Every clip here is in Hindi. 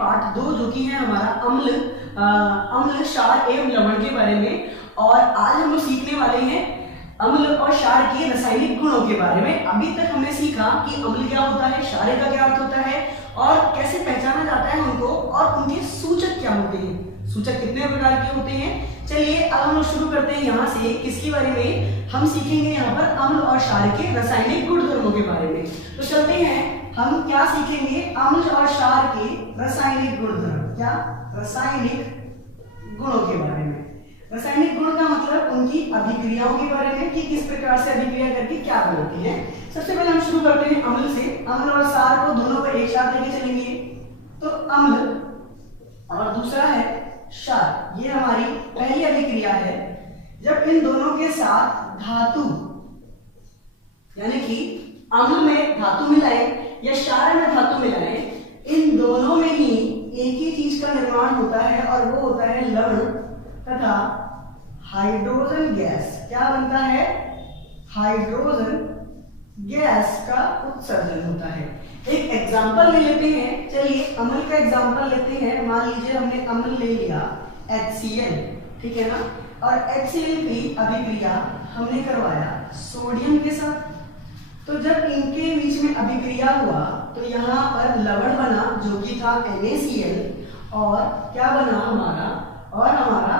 पार्ट 2 जो कि है हमारा अम्ल क्षार एवं लवण के बारे में। और आज हम लोग सीखने वाले हैं अम्ल और क्षार के रासायनिक गुणों के बारे में। अभी तक हमने सीखा कि अम्ल क्या होता है, क्षार का क्या अर्थ होता है और कैसे पहचाना जाता है उनको, और उनके सूचक क्या होते हैं, सूचक कितने प्रकार के होते हैं। चलिए अब हम लोग शुरू करते हैं यहाँ से। किसके बारे में हम सीखेंगे, यहाँ पर अम्ल और क्षार के रासायनिक गुणधर्मों के बारे में। तो चलते हैं, हम क्या सीखेंगे, अम्ल और क्षार के रासायनिक गुणधर्म, क्या रासायनिक गुणों के बारे में। रासायनिक गुण का मतलब उनकी अभिक्रियाओं के बारे में कि किस प्रकार से अभिक्रिया करके क्या बनाते हैं। सबसे पहले हम शुरू करते हैं अम्ल से। अम्ल और क्षार को दोनों को एक साथ लेके चलेंगे। तो अम्ल और दूसरा है क्षार, ये हमारी पहली अभिक्रिया है। जब इन दोनों के साथ धातु यानी कि अम्ल में धातु मिलाए या क्षार में धातु मिलाए, इन दोनों में ही एक ही चीज का निर्माण होता है और वो होता है लवण तथा हाइड्रोजन गैस। क्या बनता है, हाइड्रोजन गैस का उत्सर्जन होता है। एक एग्जांपल ले लेते हैं। चलिए अम्ल का एग्जांपल लेते हैं। मान लीजिए हमने अम्ल ले लिया HCl, ठीक है ना, और HCl की अभिक्रिया हमने करवाया सोडियम के साथ। तो जब इनके बीच में अभिक्रिया हुआ तो यहाँ पर लवण बना जो कि था NaCl, और क्या बना हमारा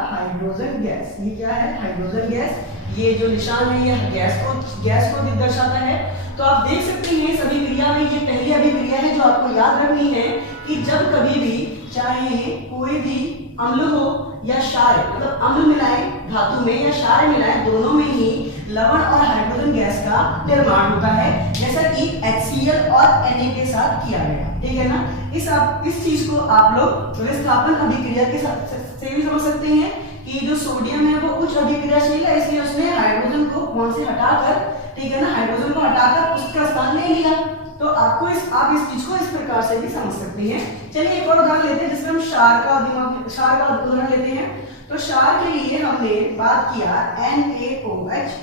हाइड्रोजन गैस। ये क्या है, हाइड्रोजन गैस। ये जो निशान है ये गैस को दर्शाता है। तो आप देख सकते हैं इस अभिक्रिया में, ये पहली अभिक्रिया है जो आपको याद रखनी है कि जब कभी भी चाहे कोई भी अम्ल हो या क्षार, मतलब अम्ल मिलाए धातु में या क्षार मिलाए, दोनों में ही लवण और हाइड्रोजन गैस का निर्माण होता है, जैसा कि HCl और Na के साथ किया गया, ठीक है ना। इस चीज को आप लोग विस्थापन अभिक्रिया के साथ से भी समझ सकते हैं कि जो सोडियम है वो उच्च अभिक्रियाशील है, इसलिए उसने हाइड्रोजन को वहां से हटाकर, ठीक है ना, हाइड्रोजन को हटाकर उसका स्थान ले लिया। तो आप इस चीज को इस प्रकार से भी समझ सकते हैं। चलिए एक और उदाहरण लेते हैं जिसमें हम क्षार का उदाहरण लेते हैं। तो क्षार के लिए हमने बात किया NaOH,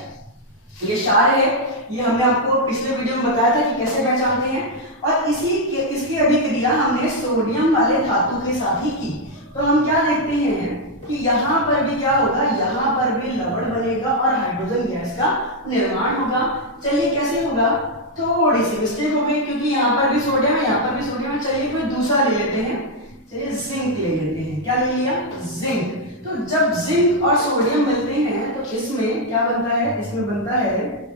ये क्षार है। ये हमने आपको पिछले वीडियो में बताया था कि कैसे पहचानते हैं, और इसकी अभिक्रिया हमने सोडियम वाले धातु के साथ ही की। तो हम क्या देखते हैं कि यहाँ पर भी क्या होगा, यहाँ पर भी लवण बनेगा और हाइड्रोजन गैस का निर्माण होगा। चलिए कैसे होगा, थोड़ी सी मिस्टेक हो गई क्योंकि यहाँ पर भी सोडियम है, यहाँ पर भी सोडियम है। चलिए कोई दूसरा ले लेते हैं, चलिए जिंक ले लेते हैं। क्या ले लिया, जिंक। तो जब जिंक और सोडियम मिलते हैं तो इसमें क्या बनता है, इसमें बनता है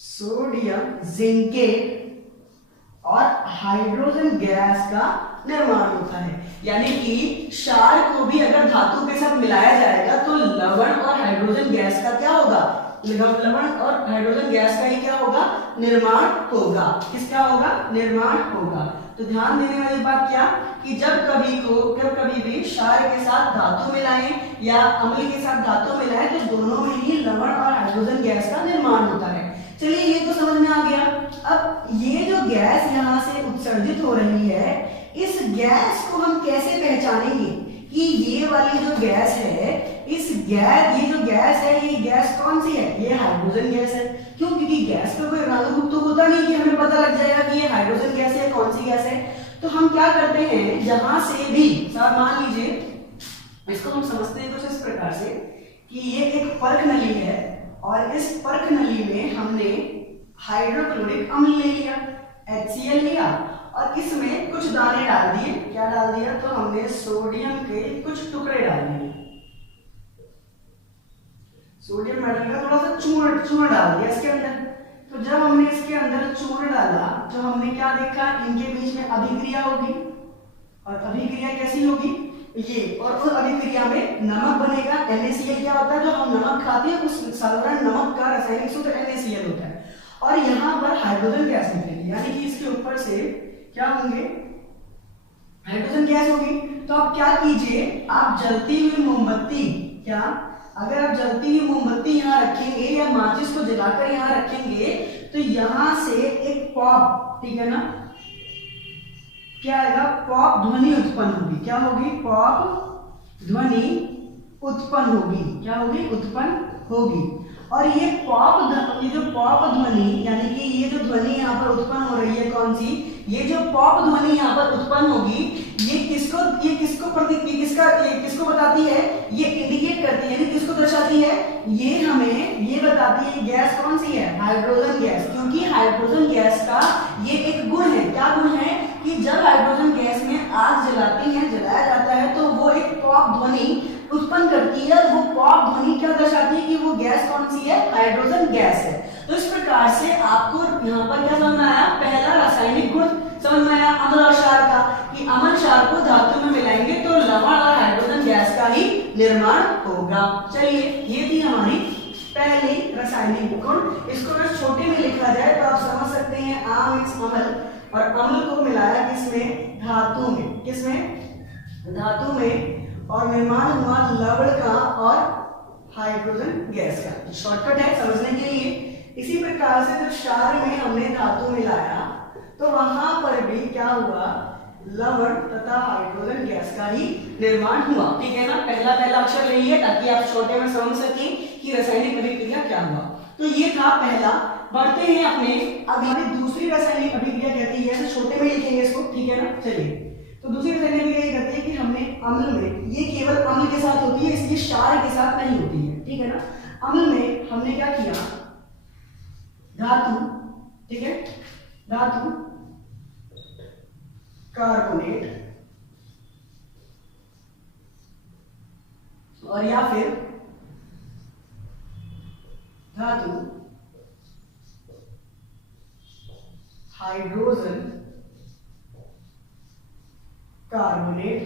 सोडियम जिंकेट और हाइड्रोजन गैस का निर्माण होता है। यानी कि क्षार को भी अगर धातु के साथ मिलाया जाएगा तो लवण और हाइड्रोजन गैस का क्या होगा, लवण और हाइड्रोजन गैस का ही क्या होगा, निर्माण होगा। किसका होगा, निर्माण होगा। तो ध्यान देने वाली बात क्या कि जब कभी भी क्षार के साथ धातु मिलाएं या अम्ल के साथ धातु मिलाएं तो दोनों में ही लवण और हाइड्रोजन गैस का निर्माण होता है। चलिए ये तो समझ में आ गया। अब ये जो गैस यहाँ से उत्सर्जित हो रही है, इस गैस को हम कैसे पहचानेंगे कि ये वाली जो गैस है, ये जो गैस है, ये गैस कौन सी है, ये हाइड्रोजन गैस है। क्यों, क्योंकि गैस का कोई रंग तो होता नहीं कि हमें पता लग जाएगा कि ये हाइड्रोजन गैस है, कौन सी गैस है। तो हम क्या करते हैं, जहां से भी मान लीजिए, इसको हम समझते हैं कुछ इस प्रकार से कि ये एक परख नली है और इस परख नली में हमने हाइड्रोक्लोरिक अम्ल ले लिया, HCl लिया, और इसमें कुछ दाने डाल दिए। क्या डाल दिया, तो हमने सोडियम के कुछ टुकड़े डाल दिए, सोडियम मेटल का थोड़ा सा चूर्ण डाल दिया इसके अंदर। तो जब हमने इसके अंदर चूर्ण डाला तो हमने क्या देखा, इनके बीच में अभिक्रिया होगी, और अभिक्रिया कैसी होगी, ये, और उस अभिक्रिया में नमक बनेगा। NaCl क्या होता है, जो हम नमक खाते हैं उस साधारण नमक का रासायनिक सूत्र NaCl होता है, और यहाँ पर हाइड्रोजन गैस निकलेगी, यानी कि इसके ऊपर से क्या होंगे, हाइड्रोजन गैस होगी। तो आप क्या कीजिए, आप जलती हुई मोमबत्ती, क्या, अगर आप जलती हुई मोमबत्ती यहाँ रखेंगे या माचिस को जलाकर यहाँ रखेंगे तो यहाँ से एक पॉप, ठीक है ना, क्या आएगा, पॉप ध्वनि उत्पन्न होगी। क्या होगी, पॉप ध्वनि उत्पन्न होगी। क्या होगी, उत्पन्न होगी। और ये ये जो पॉप ध्वनि, यानी कि ये जो ध्वनि यहाँ पर उत्पन्न हो रही है, कौन सी, ये जो पॉप ध्वनि यहाँ पर उत्पन्न होगी, ये किसको बताती है, ये इंडिकेट करती है, यानी किसको दर्शाती है, ये हमें ये बताती है गैस कौन सी है, हाइड्रोजन गैस। क्योंकि हाइड्रोजन गैस का ये एक गुण है, क्या गुण है, कि जब हाइड्रोजन गैस में आग जलाती है, जलाया जाता है, तो वो एक पॉप ध्वनि उत्पन्न करती है। वो पॉप ध्वनि क्या दर्शाती है कि वो गैस कौन सी है, हाइड्रोजन गैस है। तो इस प्रकार से आपको यहाँ पर क्या समझ में आया, पहला रासायनिक गुण समझ में आया अम्ल और क्षार का, कि अम्ल क्षार को धातु में मिलाएंगे तो लवण और हाइड्रोजन गैस का ही निर्माण होगा। चलिए, ये थी हमारी पहली रासायनिक गुण। इसको अगर छोटे में लिखा जाए तो आप समझ सकते हैं अम्ल, और अम्ल को मिलाया किसमें, धातु में, किसमें, धातु में, और निर्माण हुआ लवण का और हाइड्रोजन गैस का। शॉर्टकट है समझने के लिए। इसी प्रकार से जब क्षार में हमने धातु मिलाया तो वहां पर भी क्या हुआ, लवण तथा हाइड्रोजन गैस का ही निर्माण हुआ। ठीक है ना, पहला अक्षर ले लिए ताकि आप छोटे में समझ सकें कि रासायनिक अभिक्रिया क्या हुआ। तो ये था पहला। बढ़ते हैं अपने अगली दूसरी रासायनिक अभिक्रिया कहती है, तो छोटे में लिखेंगे इसको, ठीक है ना। चलिए, तो दूसरी रासायनिक अभिक्रिया ये कहती है कि हमने अम्ल में, ये केवल अम्ल के साथ होती है, इसलिए क्षार के साथ नहीं होती है, ठीक है ना। अम्ल में हमने क्या किया, धातु, ठीक है, धातु कार्बोनेट और या फिर धातु हाइड्रोजन कार्बोनेट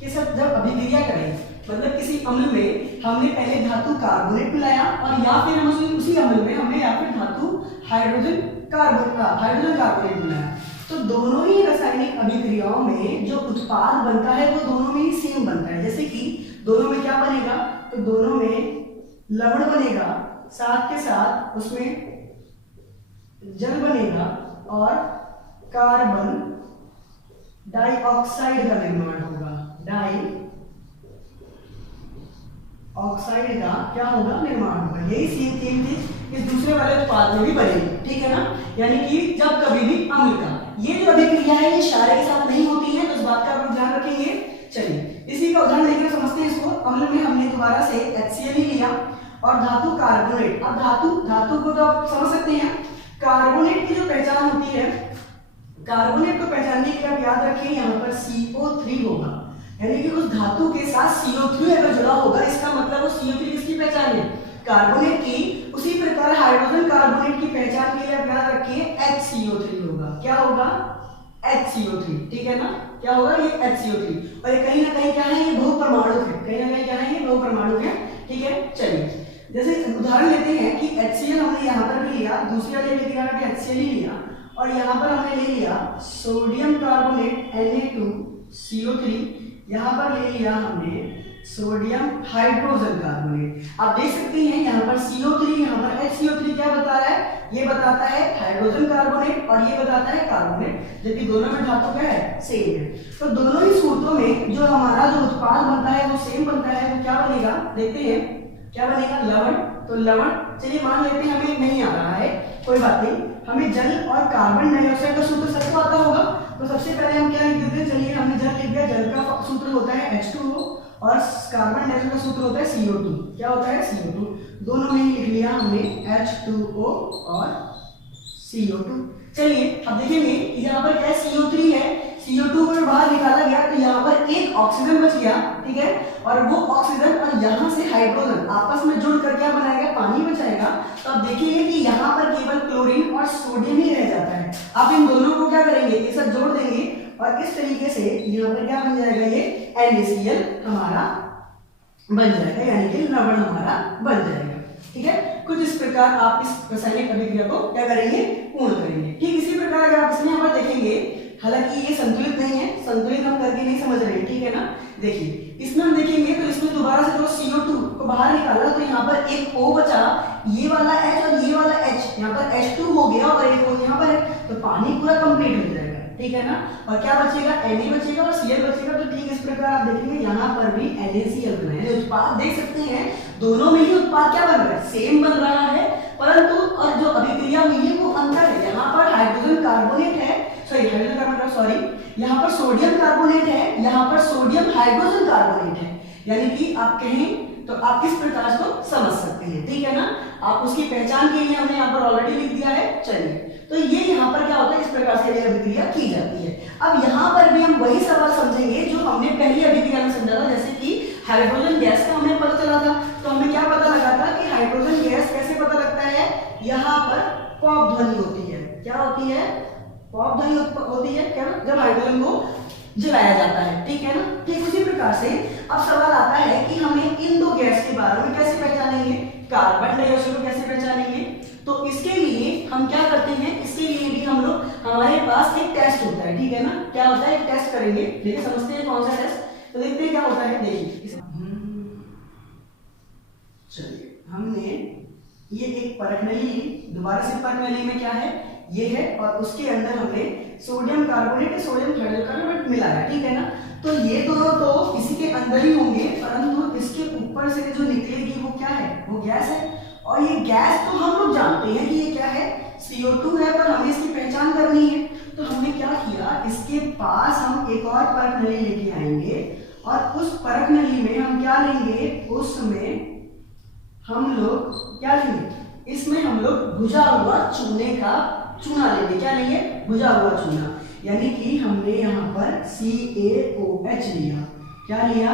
के साथ जब अभिक्रिया करें, मतलब किसी अम्ल में हमने पहले धातु कार्बोनेट मिलाया और या फिर हम उसी अम्ल में हमने या फिर धातु हाइड्रोजन कार्बोनेट मिलाया, तो दोनों ही रासायनिक अभिक्रियाओं में जो उत्पाद बनता है वो दोनों में ही सेम बनता है। जैसे कि दोनों में क्या बनेगा, तो दोनों में लवण बनेगा, साथ के साथ उसमें जल बनेगा और कार्बन डाइऑक्साइड का निर्माण होगा। डाइऑक्साइड का क्या होगा, निर्माण होगा। यही सेम चीज इस दूसरे वाले उत्पाद में भी बनेगी, ठीक है ना। यानी कि जब कभी भी अम्ल का ये जो अभिक्रिया है ये क्षार के साथ नहीं होती है, तो इस बात का आप ध्यान रखेंगे। चलिए, इसी का उदाहरण लेकर समझते हैं इसको। अम्ल में हमने दोबारा से HCl ही लिया और धातु कार्बोनेट। अब धातु को तो आप समझ सकते हैं, कार्बोनेट की जो पहचान होती है, कार्बोनेट को पहचानने के लिए आप याद रखें यहाँ पर CO3 होगा, यानी कि उस धातु के साथ CO3 अगर जुड़ा होगा, इसका मतलब वो CO3 किसकी पहचान है, कार्बोनेट की। उसी प्रकार हाइड्रोजन कार्बोनेट की पहचान के लिए आप याद रखिए HCO3 होगा। क्या होगा, HCO3, ठीक है ना। क्या होगा, ये HCO3। और ये कहीं ना कहीं क्या है, ये बहुपरमाणुक है, कहीं ना कहीं क्या है, ये बहुपरमाणुक है, ठीक है। चलिए, जैसे उदाहरण लेते हैं कि HCl हमने यहाँ पर भी लिया, दूसरी वाली अभिक्रिया में भी HCl ही लिया, और यहाँ पर हमने ले लिया सोडियम कार्बोनेट Na2CO3, यहाँ पर ले लिया हमने सोडियम हाइड्रोजन कार्बोनेट। आप देख सकते हैं यहाँ पर CO3, यहाँ पर HCO3 क्या बता रहा है, ये बताता है हाइड्रोजन कार्बोनेट और ये बताता है कार्बोनेट, जबकि दोनों में धातु क्या है, सेम है। तो दोनों ही सूत्रों में जो हमारा जो उत्पाद बनता है वो सेम बनता है। तो क्या बनेगा, देखते हैं क्या बनेगा, लवण। तो लवण, चलिए मान लेते हैं हमें नहीं आ रहा है, कोई बात नहीं, हमें जल और कार्बन डाइऑक्साइड का सूत्र सबको आता होगा। तो सबसे पहले हम क्या लिख देते हैं, चलिए हमने जल लिख दिया, जल का सूत्र होता है H2O और कार्बन डाइऑक्साइड का सूत्र होता है CO2। क्या होता है, CO2। दोनों में ही लिख लिया हमने H2O और CO2। चलिए अब देखेंगे यहाँ पर क्या CO3 है, CO2 को बाहर निकाला गया तो यहाँ पर एक ऑक्सीजन बच गया, ठीक है। और वो ऑक्सीजन और यहाँ से हाइड्रोजन आपस में जुड़कर क्या बनाएगा, पानी बचाएगा। तो आप देखेंगे कि यहाँ पर केवल क्लोरीन और सोडियम ही रह जाता है। आप इन दोनों को क्या करेंगे, एक साथ जोड़ देंगे और इस तरीके से यहाँ पर क्या बन जाएगा, ये NaCl हमारा बन जाएगा, यानी कि लवण हमारा बन जाएगा, ठीक है। कुछ इस प्रकार आप इस रासायनिक अभिक्रिया को क्या करेंगे, पूर्ण करेंगे। ठीक इसी प्रकार अगर आप इसमें यहाँ पर देखेंगे, हालांकि ये संतुलित नहीं है, संतुलित हम करके नहीं समझ रहे हैं, ठीक है ना। देखिए इसमें हम देखेंगे तो इसमें दोबारा से जो CO2 को बाहर निकाला तो यहाँ पर एक O बचा, ये वाला H और ये वाला H, यहाँ पर H2 हो गया और एक O यहाँ पर है, तो पानी पूरा कंप्लीट हो जाएगा। ठीक है ना। और क्या बचेगा, Na बचेगा और Cl बचेगा। तो ठीक इस प्रकार आप देखेंगे यहाँ पर भी NaCl बना है। उत्पाद देख सकते हैं दोनों में ही उत्पाद क्या बन रहा है, सेम बन रहा है, परंतु और जो अभिक्रिया हुई है वो अंतर है। यहाँ पर हाइड्रोजन कार्बोनेट है, सॉरी यहाँ पर सोडियम कार्बोनेट है, यहाँ पर सोडियम हाइड्रोजन कार्बोनेट है। यानी कि आप कहें तो आप किस प्रकार को समझ सकते हैं, ठीक है ना। आप उसकी पहचान के लिए हमने यहाँ पर ऑलरेडी लिख दिया है। चलिए तो ये यहाँ पर क्या होता है, इस प्रकार से अभिक्रिया की जाती है। अब यहाँ पर भी हम वही सवाल समझेंगे जो हमने पहली अभिक्रिया में समझा था। जैसे कि हाइड्रोजन गैस का हमें पता चला था, तो हमें क्या पता लगा था कि हाइड्रोजन गैस कैसे पता लगता है, यहाँ पर पॉप ध्वनि होती है। क्या होती है, पॉप ध्वनि होती है क्या, जब हाइड्रोजन को जलाया जाता है, ठीक है ना। ठीक उसी प्रकार से अब सवाल आता है कि हमें इन दो गैस के बारे में कैसे पहचानेंगे, कार्बन डाइऑक्साइड को कैसे पहचानेंगे। तो इसके लिए हम क्या करते हैं, इसके लिए भी हम लोग, हमारे पास एक टेस्ट होता है, ठीक है ना। क्या होता है, एक टेस्ट करेंगे, देखिए समझते हैं कौन सा टेस्ट। तो देखते हैं क्या होता है, देखिए चलिए हमने ये एक परखनली, दोबारा से परखनली में क्या है, ये है, और उसके अंदर हमने सोडियम कार्बोनेट, सोडियम हाइड्रोकार्बोनेट मिलाया, ठीक है ना। तो ये दोनों तो इसी के अंदर ही होंगे, परंतु इसके ऊपर से जो निकलेगी वो क्या है, वो गैस है। और ये गैस तो हम लोग जानते हैं कि ये क्या है, CO2 है, पर हमें इसकी पहचान करनी है। तो हमने क्या किया, इसके पास हम एक और परख नली लेके आएंगे, और उस परख नली में हम क्या लेंगे, उसमें हम लोग क्या लेंगे, इसमें हम लोग भुजा हुआ चूने का चूना लेंगे। क्या लेंगे, भुजा हुआ चूना। यानी कि हमने यहाँ पर CaOH लिया। क्या लिया,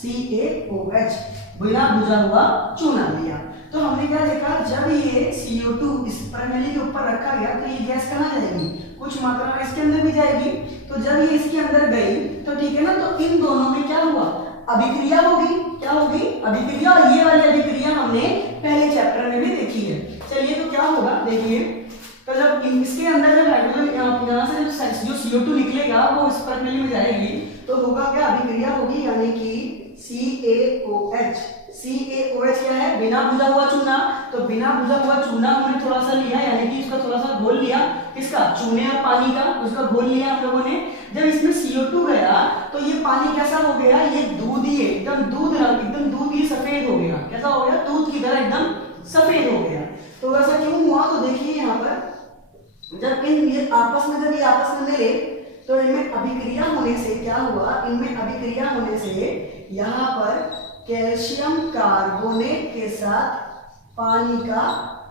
CaOH, बिना भुजा हुआ चूना लिया। तो हमने क्या देखा, जब ये CO2 इस प्रणाली के ऊपर रखा गया तो ये गैस कहाँ जाएगी, कुछ मात्रा में इसके अंदर भी जाएगी। तो जब ये इसके अंदर गई तो ठीक है ना, तो इन दोनों में क्या हुआ, अभिक्रिया होगी। क्या होगी, अभिक्रिया। और ये वाली अभिक्रिया हमने पहले चैप्टर में भी देखी है। चलिए तो क्या होगा, देखिए तो जब इसके अंदर जब हाइड्रोजन यहाँ से जो CO2 निकलेगा वो इस प्रणाली में जाएगी, तो होगा क्या, अभिक्रिया होगी। यानी कि CaOH, CaOH क्या है, बिना भुजा हुआ चूना। तो बिना भुजा हुआ चूना हमने थोड़ा सा लिया, यानी कि इसका थोड़ा सा घोल लिया, किसका, चूने और पानी का, उसका घोल लिया हम लोगों ने। जब इसमें CO2 गया तो ये पानी कैसा हो गया, ये दूध ही है, एकदम दूध रंग, एकदम दूध ही सफेद हो गया। कैसा हो गया, दूध की तरह एकदम सफेद हो गया। तो ऐसा क्यों हुआ, तो देखिए यहाँ पर जब ये आपस में मिले तो इनमें अभिक्रिया होने से क्या हुआ, इनमें अभिक्रिया होने से यहाँ पर कैल्शियम कार्बोनेट के साथ पानी का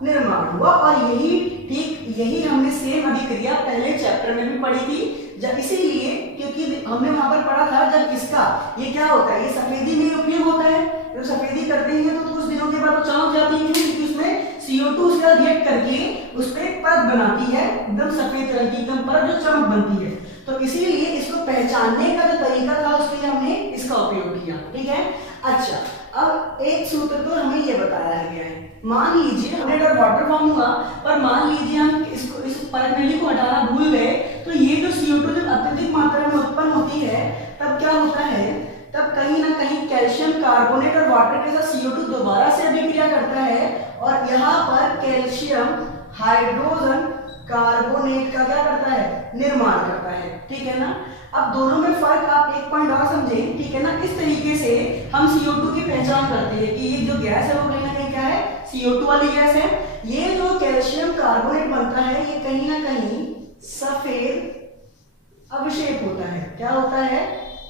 निर्माण हुआ। और यही हमने सेम अभिक्रिया पहले चैप्टर में भी पढ़ी थी। जब इसीलिए क्योंकि हमने वहां पर पढ़ा था, जब इसका ये क्या होता है, ये सफेदी में उपयोग होता है। जब सफेदी करते हैं तो कुछ दिनों के बाद वो चमक जाती है, क्योंकि उसमें CO2 उसका रिएक्ट करके उस पर एक परत बनाती है, एकदम सफेद रंग की एकदम परत जो चमक बनती है। तो इसीलिए इसको पहचानने का जो तरीका था उसके लिए हमने इसका उपयोग किया, ठीक है। अच्छा, अब एक सूत्र तो हमें ये बताया गया है। मान लीजिए हमने अगर वाटर फॉर्म हुआ, पर मान लीजिए हम इसको इस परत को हटाना भूल गए, तो ये जो CO2 जब अत्यधिक मात्रा में उत्पन्न होती है तब क्या होता है, तब कहीं ना कहीं कैल्शियम कार्बोनेट और वाटर के साथ CO2 दोबारा से अभिक्रिया करता है, और यहाँ पर कैल्शियम हाइड्रोजन कार्बोनेट का क्या करता है, निर्माण करता है, ठीक है ना। अब दोनों में फर्क आप एक पॉइंट और समझें, ठीक है ना। इस तरीके से हम CO2 की पहचान करते हैं कि ये जो गैस है वो कहीं ना कहीं क्या है, CO2 वाली गैस है। ये जो कैल्शियम कार्बोनेट बनता है ये कहीं ना कहीं सफेद अवशेप होता है। क्या होता है,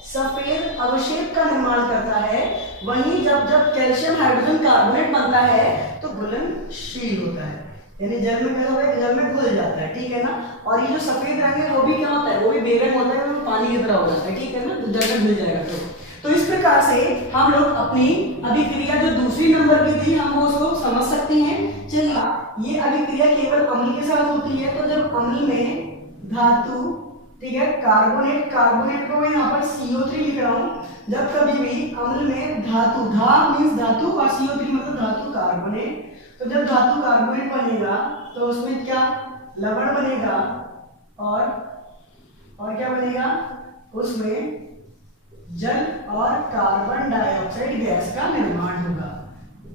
सफेद अवशेप का निर्माण करता है। वहीं जब कैल्शियम हाइड्रोजन कार्बोनेट बनता है तो घुलनशील होता है, यानी जल में क्या होता है, जल में घुल जाता है, ठीक है ना। और ये जो सफेद रंग है वो भी क्या होता है, वो भी बेरंग होता है, वो पानी की तरह हो जाता है, ठीक है ना, तो जल में घुल जाएगा। तो इस प्रकार से हम लोग अपनी अभिक्रिया जो दूसरी नंबर की थी हम वो उसको समझ सकते हैं। चलिए, ये अभिक्रिया केवल अम्ल के साथ होती है। तो जब अम्ल में धातु, ठीक है, कार्बोनेट को मैं यहाँ पर CO3 लिख रहा हूँ। जब कभी भी अम्ल में धातु, धा मीन्स धातु और CO3 मतलब धातु कार्बोनेट, तो जब धातु कार्बोनेट बनेगा तो उसमें क्या, लवण बनेगा, और क्या बनेगा, उसमें जल और कार्बन डाइऑक्साइड गैस का निर्माण होगा।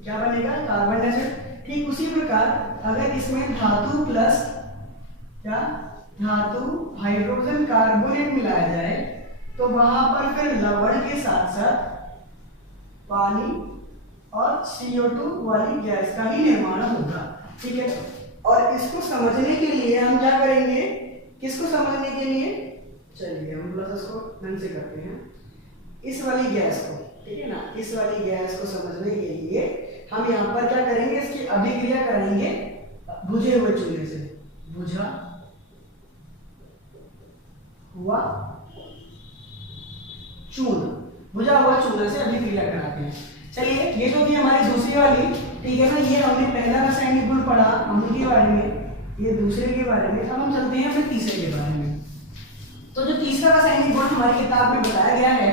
क्या बनेगा, कार्बन डाइऑक्साइड। ठीक उसी प्रकार अगर इसमें धातु प्लस क्या, धातु हाइड्रोजन कार्बोनेट मिलाया जाए तो वहां पर फिर लवण के साथ साथ पानी और CO2 वाली गैस का ही निर्माण होगा। ठीक है, और इसको समझने के लिए हम क्या करेंगे, किसको समझने के लिए, चलिए हम थोड़ा सा इसको ढंग से करते हैं, इस वाली गैस को, ठीक है ना, इस वाली गैस को समझने के लिए हम यहाँ पर क्या करेंगे, इसकी अभिक्रिया करेंगे बुझे हुए चूल्हे से, बुझा हुआ चूर्ण, बुझा हुआ चूर्ण से अभिक्रिया कराते हैं। चलिए ये जो थी हमारी दूसरी वाली, ठीक है ना, ये हमने पहला रासायनिक गुण पढ़ा अम्ल के बारे में, ये दूसरे के बारे में। अब हम चलते हैं फिर तीसरे के बारे में। तो जो तीसरा रासायनिक गुण हमारी किताब में बताया गया है